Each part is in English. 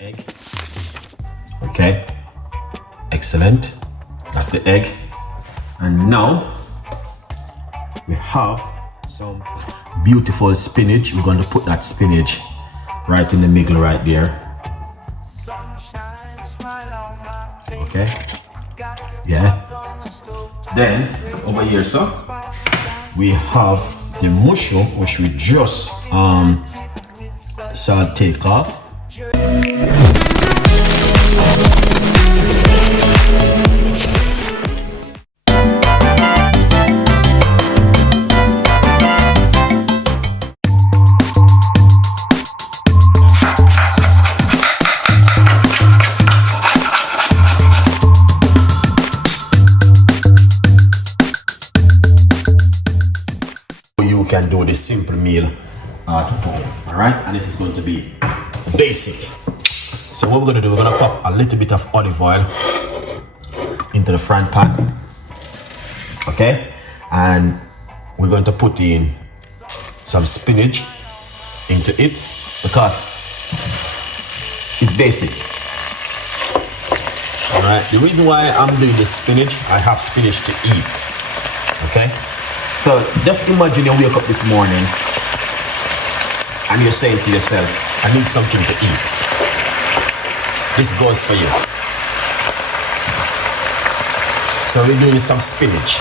Egg. Okay, excellent. That's the egg. And now we have some beautiful spinach. We're going to put that spinach right in the middle right there. Okay, yeah. Then over here, so we have the mushroom, which we just take off. You can do this simple meal at home, all right? And it is going to be basic. So what we're gonna do, we're gonna pop a little bit of olive oil into the front pan, okay? And we're going to put in some spinach into it because it's basic. All right, the reason why I'm doing this spinach, I have spinach to eat, okay? So just imagine you wake up this morning and you're saying to yourself, I need something to eat. This goes for you. So we're doing some spinach.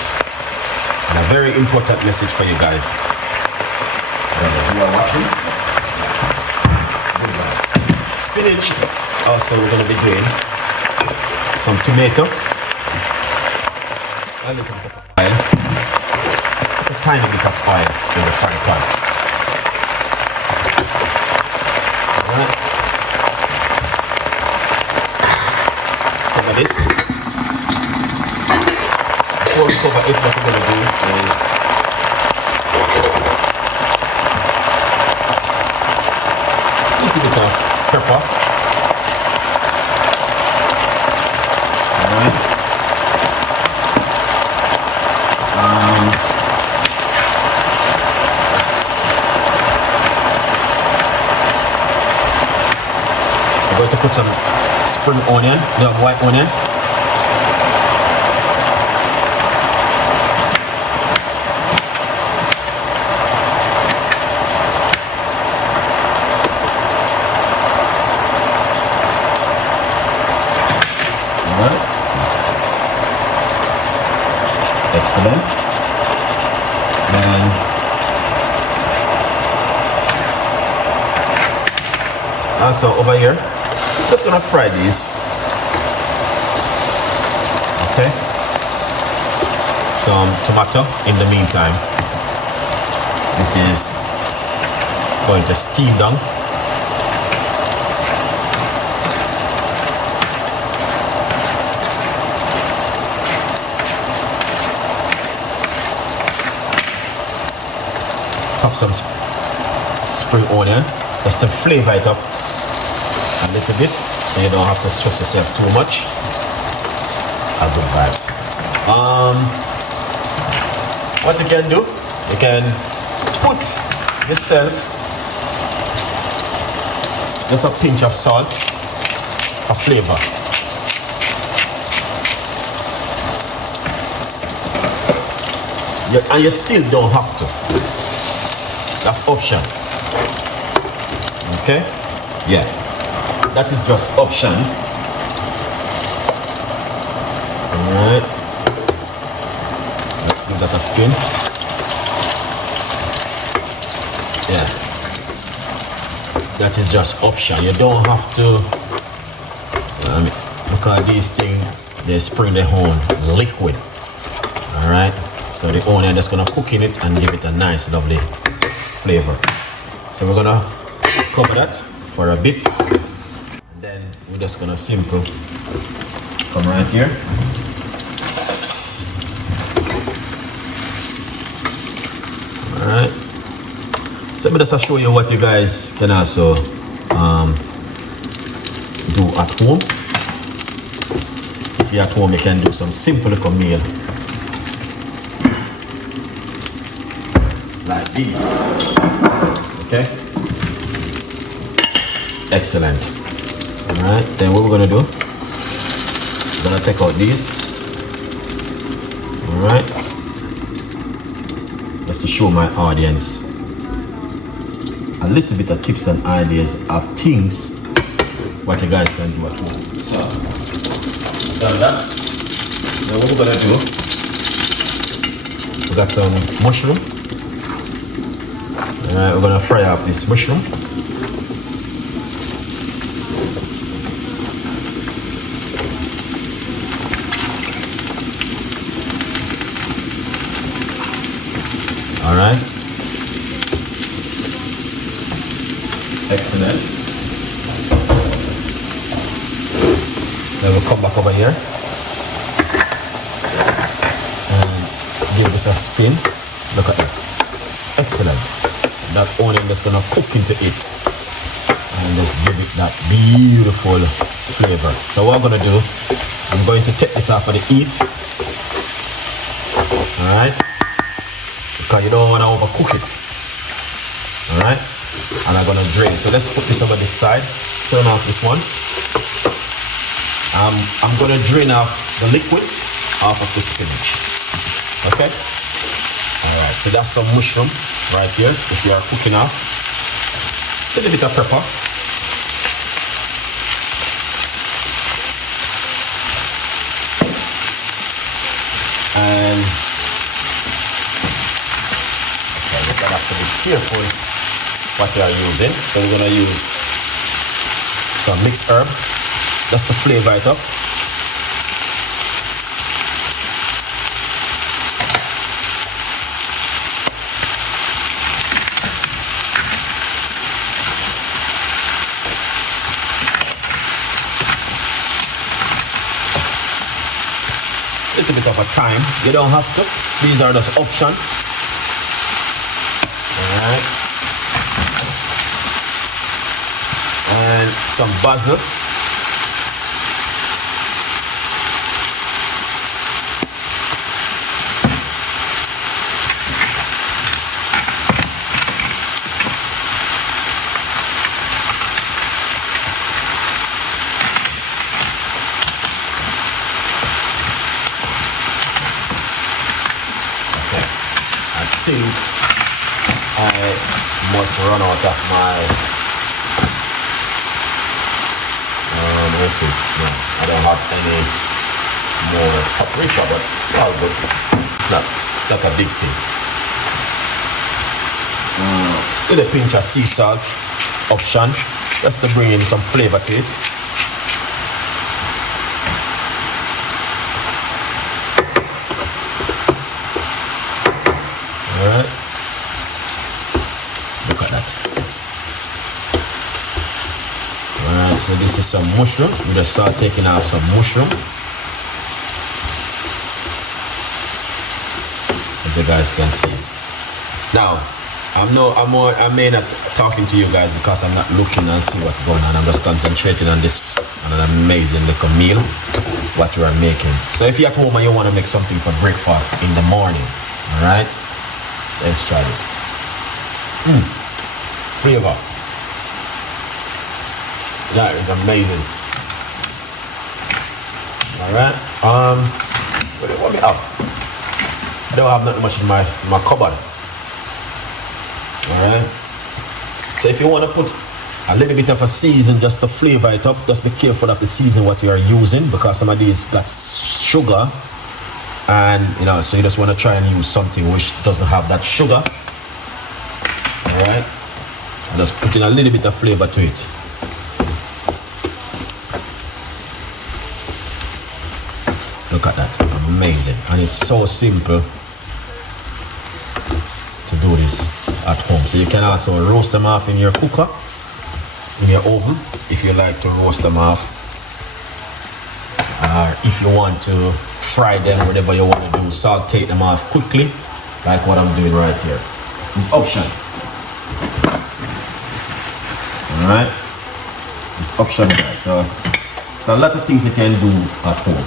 And a very important message for you guys. You are watching. Spinach. Also we're going to be doing some tomato. A little bit of oil. A tiny bit of oil in the frying pan. Alright. Cover this. Before we cover it, what we're going to do is a little bit of pepper. Alright. I'm going to put some spring onion, the white onion. Alright. Excellent. And also over here, just gonna fry these. Okay. Some tomato in the meantime. This is going to steam down. Pop some spring onion just to flavor it up a little bit, so you don't have to stress yourself too much. Have good vibes. What you can do, you can put the cells, just a pinch of salt for flavor. And you still don't have to. That's option. Okay? Yeah. That is just option. Alright. Let's give that a spin. Yeah. That is just option. You don't have to look at these things, they spring their own liquid. Alright. So the onion just gonna cook in it and give it a nice lovely flavor. So we're gonna cover that for a bit. Then we're just gonna simple come right here. Alright. So let me just show you what you guys can also do at home. If you're at home, you can do some simple little meal like this. Okay. Excellent. Alright, then what we're gonna do, we're gonna take out these. Alright. Just to show my audience a little bit of tips and ideas of things what you guys can do at home. So, done that. Now what we're gonna do, we got some mushroom. Alright, we're gonna fry off this mushroom. Alright. Excellent. Then we'll come back over here and give this a spin. Look at it. Excellent. That onion is gonna cook into it and just give it that beautiful flavor. So what I'm gonna do, I'm going to take this off of the heat. Alright. Because you don't want to overcook it. Alright? And I'm going to drain. So let's put this over this side. Turn off this one. I'm going to drain off the liquid off of the spinach. Okay? Alright, so that's some mushroom right here, which we are cooking off. A little bit of pepper. And you have to be careful what you are using. So we're going to use some mixed herb just to flavor it up. Little bit of a thyme. You don't have to. These are just options. Alright. And some basil. Okay. I think I must run out of my no, I don't have any more paprika, but it's all good. It's not a big thing. With a pinch of sea salt option, just to bring in some flavor to it. Alright. Look at that. Alright, so this is some mushroom. We just start taking off some mushroom. As you guys can see. Now, I may not talking to you guys because I'm not looking and see what's going on. I'm just concentrating on this on an amazing little meal what you are making. So if you're at home and you want to make something for breakfast in the morning, alright, let's try this. Flavor. That is amazing. Alright. What do you want me up? I don't have that much in my cupboard. Alright. So if you want to put a little bit of a season just to flavor it up, just be careful of the season what you are using, because some of these got sugar, and you know, so you just want to try and use something which doesn't have that sugar. Alright. And just put in a little bit of flavor to it. Look at that, amazing. And it's so simple to do this at home. So you can also roast them off in your cooker, in your oven, if you like to roast them off. Or if you want to fry them, whatever you want to do, saute them off quickly, like what I'm doing right here. It's option. Alright? It's option, guys. So a lot of things you can do at home.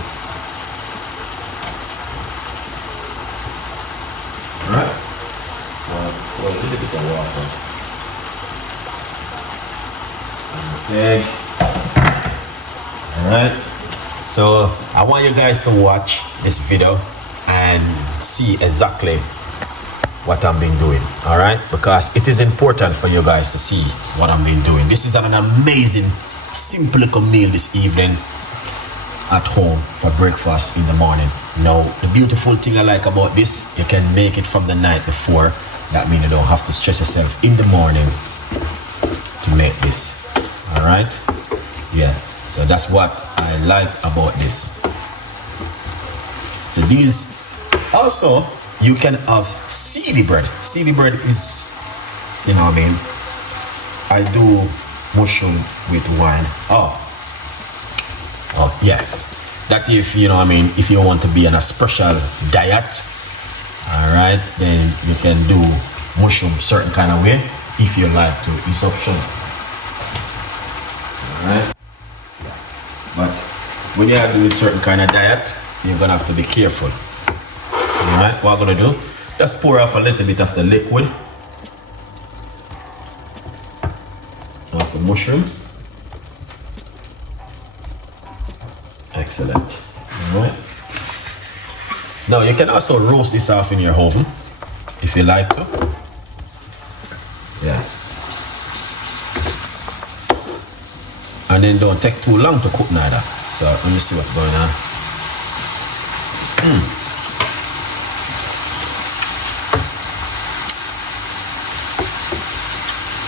Alright? So pour a little bit of water. And the egg. right? So I want you guys to watch this video and see exactly what I've been doing, all right? Because it is important for you guys to see what I've been doing. This is an amazing, simple little meal this evening at home for breakfast in the morning. Now, the beautiful thing I like about this, you can make it from the night before. That means you don't have to stress yourself in the morning to make this, all right? Yeah, so that's what I like about this. So these also, you can have seedy bread. Seedy bread is, you know what I mean? I do mushroom with wine. Oh, yes. That if, you know what I mean, if you want to be on a special diet, all right, then you can do mushroom certain kind of way if you like to. It's optional. All right. But when you are doing certain kind of diet, you're gonna have to be careful. All right, what I'm gonna do, just pour off a little bit of the liquid of the mushroom. Excellent. All right. Now you can also roast this off in your oven if you like to. Yeah. And then don't take too long to cook neither. So let me see what's going on.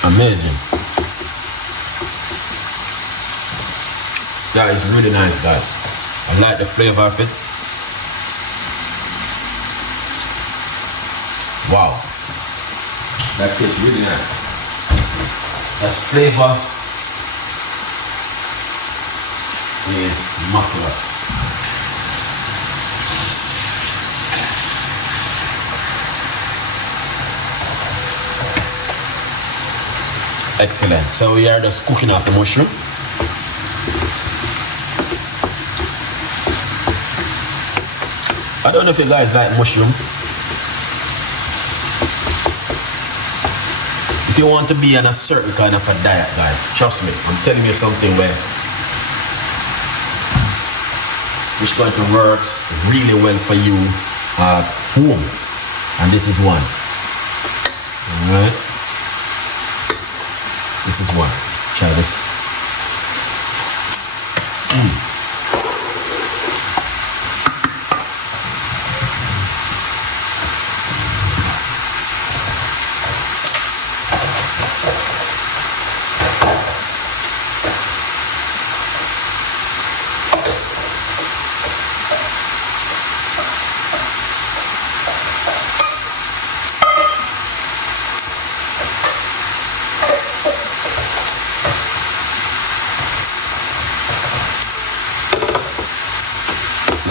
Amazing. That is really nice, guys. I like the flavor of it. Wow. That tastes really nice. That's flavor is marvelous. Excellent. So we are just cooking off the mushroom. I don't know if you guys like mushroom. If you want to be on a certain kind of a diet, guys, trust me, I'm telling you something which going to work really well for you at home. And this is one. All right. This is one. Try this.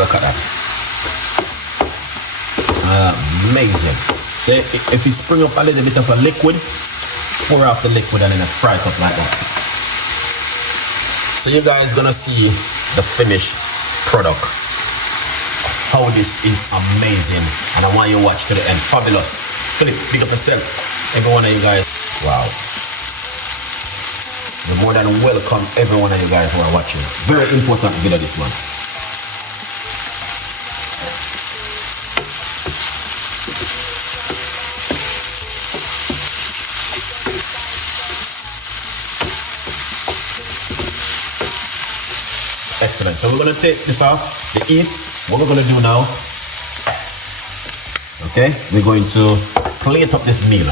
Look at that. Amazing. So if you spring up a little bit of a liquid, pour off the liquid and then fry it up like that. So you guys gonna see the finished product. How this is amazing. And I want you to watch to the end. Fabulous. Philip, pick up yourself. Every one of you guys. Wow. You're more than welcome, every one of you guys who are watching. Very important video, this one. Excellent. So we're going to take this off the heat. What we're going to do now, okay, we're going to plate up this meal.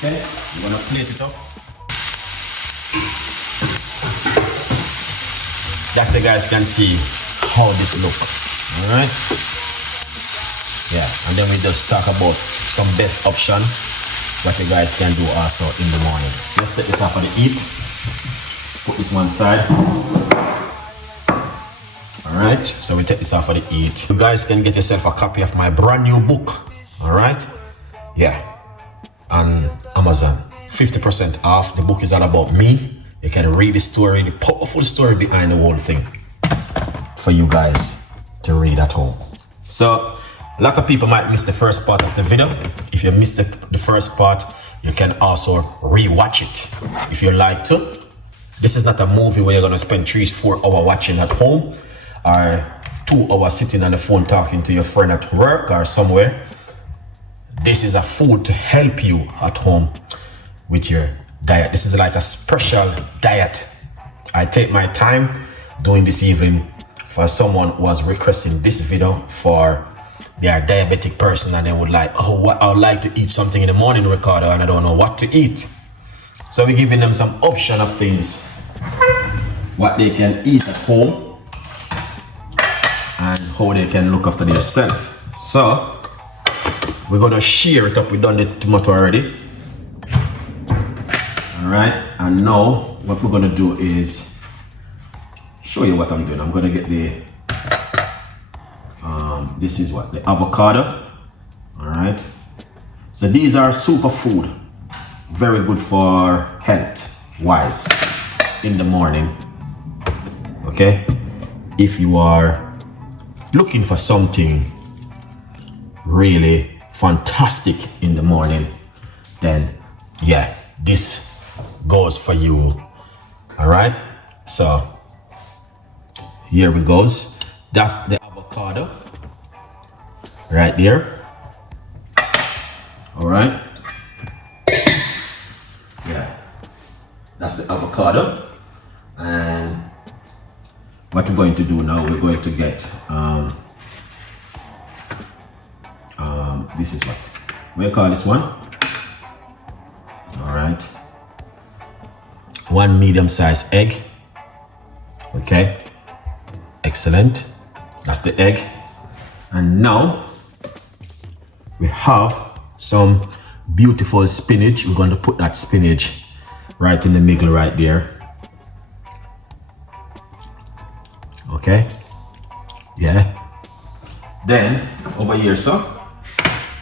Okay, we're going to plate it up. Just so you guys can see how this looks. All right. Yeah, and then we just talk about some best option that you guys can do also in the morning. Let's take this off of the heat. Put this one side. Alright, so we take this off of the heat. You guys can get yourself a copy of my brand new book. Alright? Yeah. On Amazon. 50% off. The book is all about me. You can read the story, the powerful story behind the whole thing for you guys to read at home. So, a lot of people might miss the first part of the video. If you missed the first part, you can also re-watch it if you like to. This is not a movie where you're gonna spend 3-4 hours watching at home, or 2 hours sitting on the phone talking to your friend at work or somewhere. This is a food to help you at home with your diet. This is like a special diet I take my time doing this evening for someone who was requesting this video for their diabetic person, and they would like, oh, what I would like to eat something in the morning, Ricardo, and I don't know what to eat. So we're giving them some option of things what they can eat at home and how they can look after themselves. So we're gonna share it up. We've done the tomato already. All right, and now what we're gonna do is show you what I'm doing. I'm gonna get the this is what, the avocado. All right, so these are superfood, very good for health wise in the morning. Okay, if you are looking for something really fantastic in the morning, then yeah, this goes for you. All right, so here we goes. That's the avocado right there. All right, yeah, that's the avocado. And what we're going to do now, we're going to get this is what we call this one. All right, 1 medium-sized egg. Okay, excellent, that's the egg. And now we have some beautiful spinach. We're going to put that spinach right in the middle right there. Okay, yeah. Then over here, so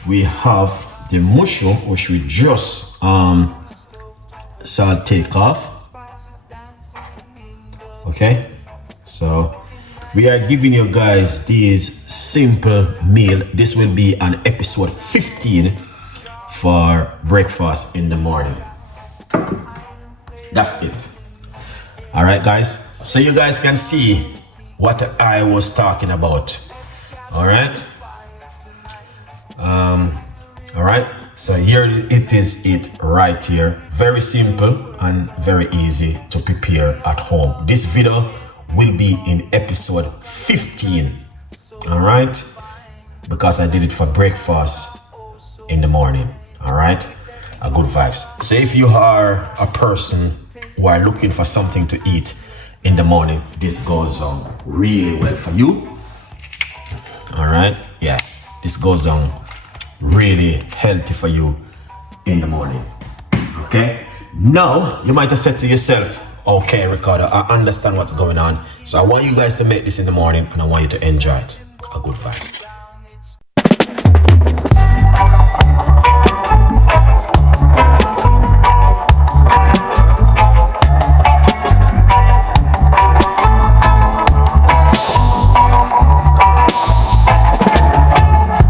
we have the mushroom, which we just take off. Okay, so we are giving you guys this simple meal. This will be an episode 15 for breakfast in the morning. That's it. All right, guys, so you guys can see what I was talking about. All right, all right, so here it is, it right here. Very simple and very easy to prepare at home. This video will be in episode 15. All right, because I did it for breakfast in the morning. All right, a good vibes. So if you are a person who are looking for something to eat in the morning, this goes on really well for you. All right, yeah, this goes on really healthy for you in the morning. Okay, now you might have said to yourself, okay, Ricardo, I understand what's going on, so I want you guys to make this in the morning and I want you to enjoy it. A good vibes.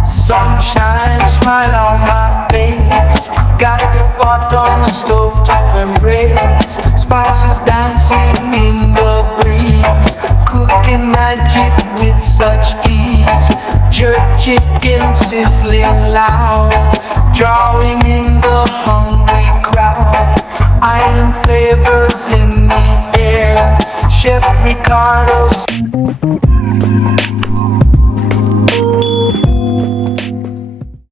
Sunshine, smile on my face. Got the pot on the stove to embrace. Spices dancing in the breeze. Cooking magic with such ease. Jerk chicken sizzling loud. Drawing in the hungry crowd. Island flavors in the air. Chef Ricardo.